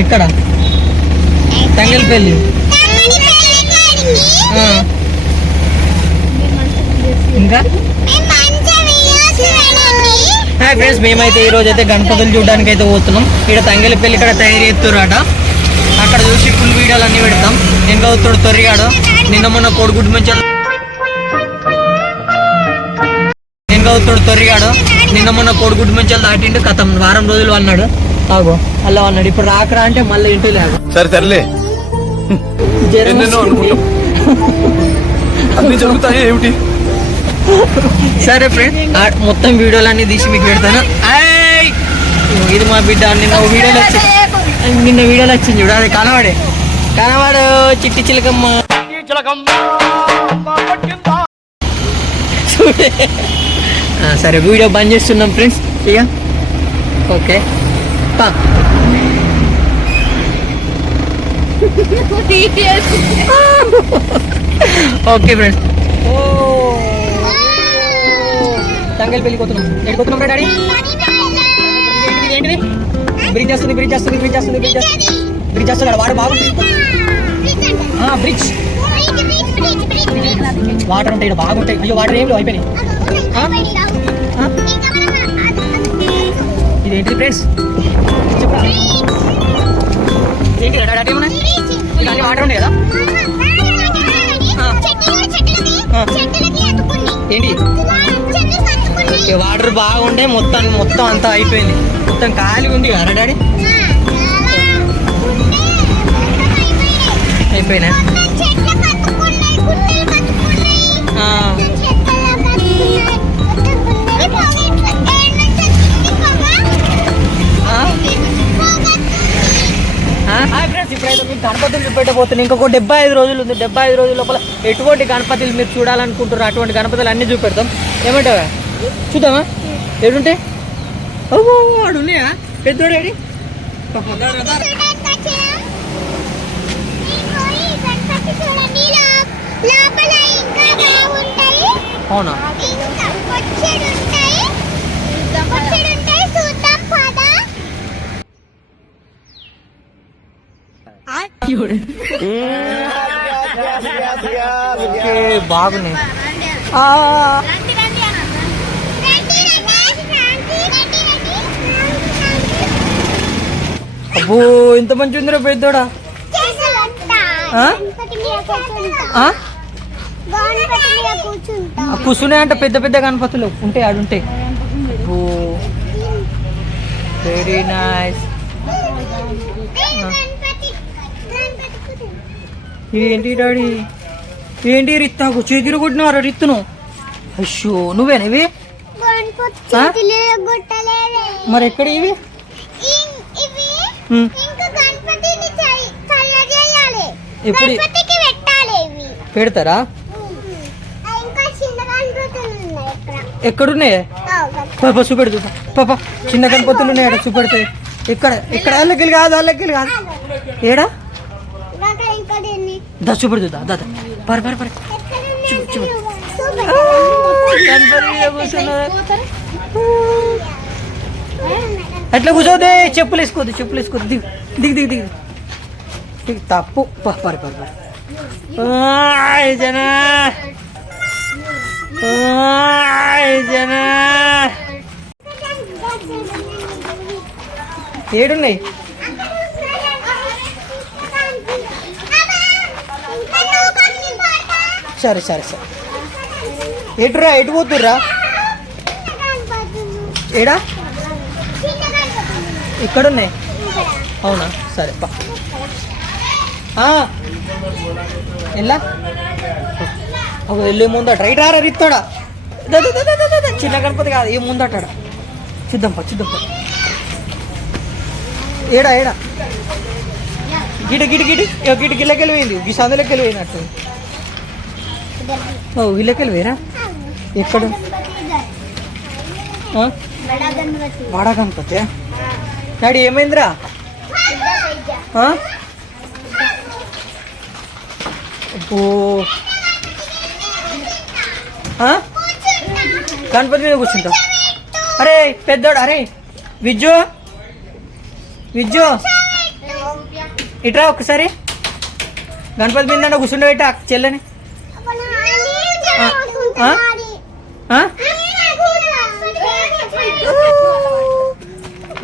ఎక్కడ? తంగెలపల్లి. ఇంకా hi friends, మేమైతే ఈరోజు అయితే గణపతులు చూడడానికి అయితే పోతున్నాం. ఇక్కడ తంగెలపల్లి ఇక్కడ తయారు చేస్తుర్రట. అక్కడ చూసి ఫుల్ వీడియోలు అన్నీ పెడతాం. ఇంకా వస్తాడు తొర్రిగాడు. నిన్న మొన్న కోడిగుడ్డు మంచి దాటిండు. కథం వారం రోజులు అన్నాడు. తాగు అలా అన్నాడు. ఇప్పుడు రాకరా అంటే మళ్ళీ ఇంటి లేదు. సరే సర్లే, జరుగుతాయి ఏమిటి. సరే ఫ్రెండ్, మొత్తం వీడియోలన్నీ తీసి మీకు పెడతాను. ఇది మా బిడ్డ. నిన్న వీడియోలో వచ్చింది చూడు. అది కనవాడు చిట్టి చిలకమ్మ. సరే వీడియో బంద్ చేస్తున్నాం ఫ్రెండ్స్. ఇక ఓకే ఓకే ఫ్రెండ్స్. తంగెలపల్లి పోతున్నాం. ఎడిపోతున్నాం రా డాడీ? ఏంటిది? బ్రిడ్జ్ వస్తుంది. వాడు బాగుంటుంది. బ్రిడ్జ్ వాటర్ ఉంటాయి, బాగుంటాయి. అయ్యో వాటర్ ఏం లేవు, అయిపోయినాయి. ఇదేంటిది ఫ్రెండ్స్? చెప్పరా ఏంటి డాడీ? ఏమన్నా కానీ వాటర్ ఉండే కదా. ఏంటి వాటర్ బాగుండే. మొత్తం అంతా అయిపోయింది. మొత్తం ఖాళీ ఉంది కదా డాడీ? అయిపోయినా ఇప్పుడైతే మీకు గణపతులు చూపెట్టబోతున్నాయి. ఇంకొక 75 రోజులు ఉంది. 75 రోజుల లోపల ఎటువంటి గణపతులు మీరు చూడాలనుకుంటారో అటువంటి గణపతులు అన్నీ చూపెడతాం. ఏమంటావా? చూద్దామా? ఏడుంటాయి? వాడు ఉన్నాయా? పెద్దోడేడి? అవునా? బాగున్నాయి. అబ్బో ఇంత మంచి ఉందిరా పెద్దోడా. కూర్చునే అంటే పెద్ద పెద్ద గణపతులు ఉంటాయి. ఆడుంటాయి. ఓ వెరీ నైస్. ఏంటి డాడీ? ఏంటి రిత్తాకు చేతిలో కొట్టినవారా రిత్తును? అయ్యో నువ్వేనా ఇవి? మరి ఎక్కడ ఇవి? ఎప్పుడు పెడతారా? ఎక్కడున్నాయి? పాప చూపెడు. పాప చిన్న గణపతులు ఉన్నాయి అక్కడ చూపెడతాయి. ఎక్కడ వాళ్ళకి కాదు. ఏడా దా చూపెడు. దా పర అట్లా కూర్చోదే. చెప్పులు వేసుకోవద్దు. దిగు తప్పు. పర జనా ఏడున్నాయి? సరే ఎటు పోతుర్రా? ఏడా ఇక్కడున్నాయి? అవునా? సరే ఎలా వెళ్ళే ముందట రైట్ రారా రిత్తాడా. చిన్న గణపతి కాదు, ఏ ముందటాడా. చూద్దాం. ఏడా గిడిగిళ్ళకెళ్ళి పోయింది. ఈ సందులకెళ్ళి పోయినట్టు. వీళ్ళకెళ్ళి వేరా? ఎక్కడ? వాడా గణపతి. డాడీ ఏమైందిరా? అబ్బో గణపతి మీద కూర్చుంటావు. అరే పెద్దోడు, అరే విజ్జు విజ్జు ఇట్రా ఒకసారి. గణపతి మీద కూర్చుండబెట్టి చెల్లని.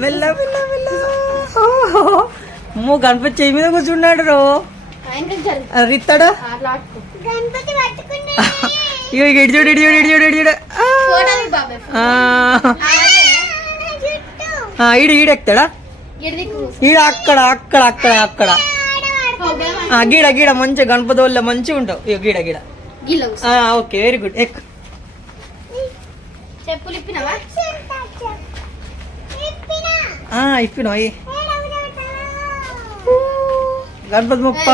మెల్ల మెల్ల మెల్ల. అమ్మో గణపతి చెయ్యి మీద కూర్చున్నాడు రో. రిత్తాడా ఇడిచూడు ఇడిచూడు ఇడిచూడు ఇడిచూడు. ఈడెక్తాడా? ఈడ అక్కడ అక్కడ అక్కడ అక్కడ గీడ గీడ మంచిగా గణపతి వల్ల మంచిగా ఉంటావు. గీడ గీడ. Okay very good. ఎక్ ఇప్పినా గణపతి ముప్ప.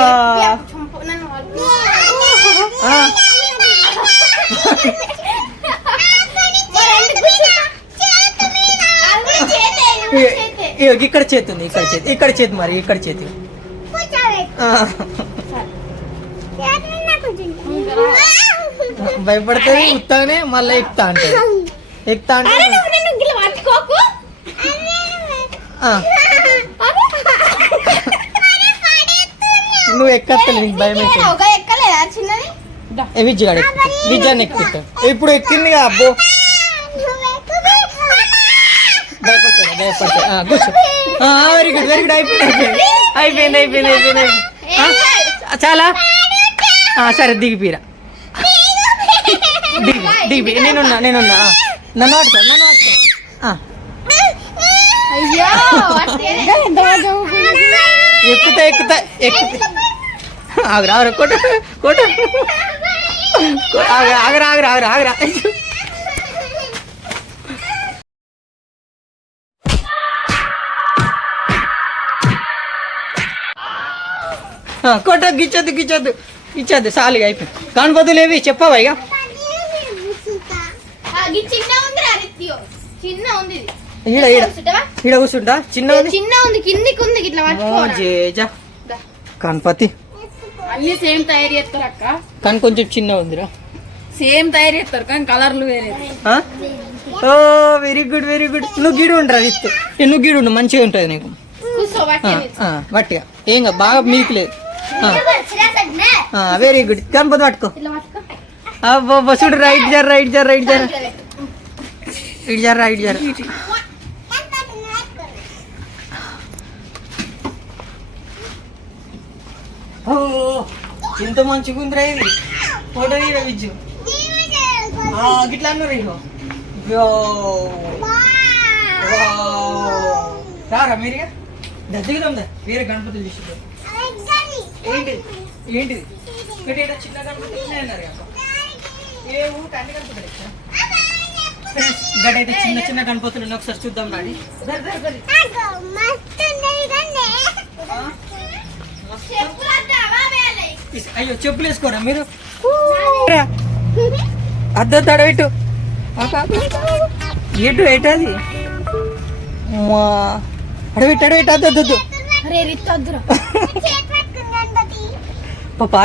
ఇక్కడ చేతి ఉంది, ఇక్కడ చేతి, ఇక్కడ చేతి, మరి ఇక్కడ చేతి. భయపడుతుంది ఉత్తానే మళ్ళీ ఎక్కుతా అంటే ఎక్కుతా అంటే నువ్వు ఎక్కలేదు, నీకు భయం విజ్జగాడు విజ్జాన్ని ఎక్కుతావు. ఇప్పుడు ఎక్కింది అబ్బో భయపడతాడు భయపడతాడు. కూర్చో. Very good very good. అయిపోయింది అయిపోయింది అయిపోయింది అయిపోయింది అయిపోయింది. చాలా సరే దిగిపోయిరా. దిగి నేనున్నా నేనున్నా. నన్ను ఆడుకో నన్ను ఆడుకో. ఎక్కుతా ఎక్కుతా ఎక్కుతా. ఆగరా ఆగరా కొట్ట కొట్ట. ఆగరా ఆగరా ఆగరా ఆగరా. కొట్ట గిచ్చొద్దు గిచ్చొద్దు ఇచ్చొద్దు. సాలిగా అయిపోయింది. గణపతులు ఏవి చెప్పావా ఇక? ఈడ ఈడ ఈడ కూర్చుంటా. చిన్న గణపతి అన్ని సేమ్ తయారు చేస్తారు అక్క, కానీ కొంచెం చిన్న ఉందిరా. సేమ్ తయారు చేస్తారు కానీ కలర్లు వేరే. ఓ వెరీ గుడ్ వెరీ గుడ్. నువ్వు గీడు ఉండరా విత్తు. నువ్వు గీడు ఉండు మంచిగా ఉంటుంది నీకు. గట్టిగా ఏం బాగా మీకు లేదు. Very good. గణపతి పట్టుకో. అబ్బా చూడు రైట్ జర్ రైట్ జర్ రైట్ జర్ ఇటు జర రైట్ జర. ఓ ఎంత మంచిగా ఉందిరా ఇది. ఫోటో తీరా విజ్జు. గిట్లా అన్నారు ఇగో. రారా మీరుగా దగ్గరదా వేరే గణపతులు తీసుకుంటారు. ఏంటిది ఏంటిది ఇక్కడ చిన్న గణపతి అన్నారు కదా. ఏ ఊరికి అన్ని గణపతులు గడైతే చిన్న చిన్న గణపతులు ఉన్నాయి. ఒకసారి చూద్దాం రాడి. అయ్యో చెప్పులు వేసుకోరా మీరు. అద్దె తడబెట్టు ఎటు ఎటది అడబెట్టు అడబెట్టు అద్దొద్దు. पापा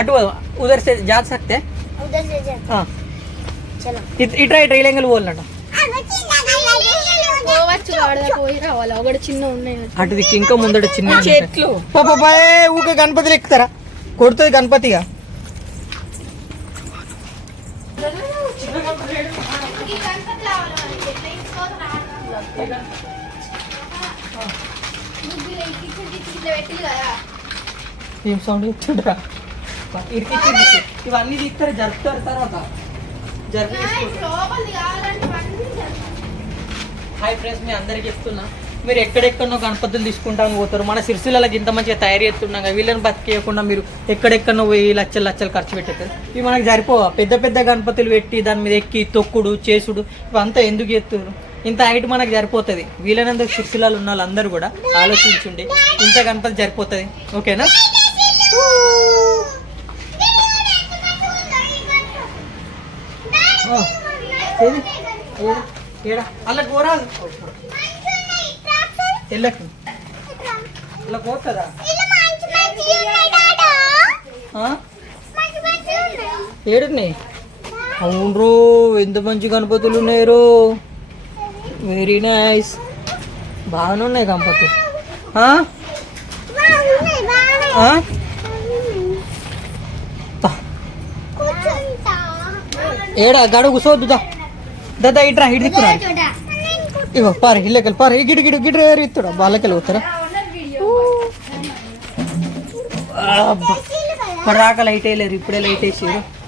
उधर से जा सकते हैं. उधर से जा. हाँ इट्रा इट्रा इलेंगल बोलना అటు దిక్కు ఇంకా ముందట చిన్న చెట్లు. పాపాయే ఊకే గణపతిలు ఎక్కుతారా? కొడుతుంది గణపతిగా. ఏం సౌండ్ చెప్తుండ్రా? ఇవన్నీ తీస్తారు జరుపుతారు తర్వాత హాయ్ ఫ్రెండ్స్, మీ అందరికి చెప్తున్నా, మీరు ఎక్కడెక్కడో గణపతులు తీసుకుంటాను పోతారు. మన సిరిసిల్లకి ఇంత మంచిగా తయారు చేస్తున్నాం, వీళ్ళని బతికేయకుండా మీరు ఎక్కడెక్కడో పోయి లక్షలు లక్షలు ఖర్చు పెట్టేస్తారు. ఇవి మనకు సరిపోవా? పెద్ద పెద్ద గణపతులు పెట్టి దాని మీద ఎక్కి తొక్కుడు చేసుడు ఇవంతా ఎందుకు చేస్తున్నారు? ఇంత హైట్ మనకు సరిపోతుంది. వీళ్ళనందుకు సిరిసిల్లలో ఉన్న వాళ్ళందరూ కూడా ఆలోచించుండి ఇంత గణపతి సరిపోతుంది. ఓకేనా? అలా కోరాదు ఎల్లకి అలా పోతుందా? ఏడున్నాయి అవును ఎంత మంచి గణపతులు ఉన్నాయి. Very nice. బాగానే ఉన్నాయి గణపతి. ఆ? ఆ? ఏడా గడ కూర్చోవద్దు. దాదా ఇట్రా ఇటు దిక్కురా. ఇగో పారు ఇల్లకెళ్ళి పారు గిడి గిడి గిడి ఎత్తుడా వాళ్ళకెళ్ళి పోతారా. అబ్బా మరి రాక లైట్ వేయలేరు, ఇప్పుడే లైట్ వేసారు.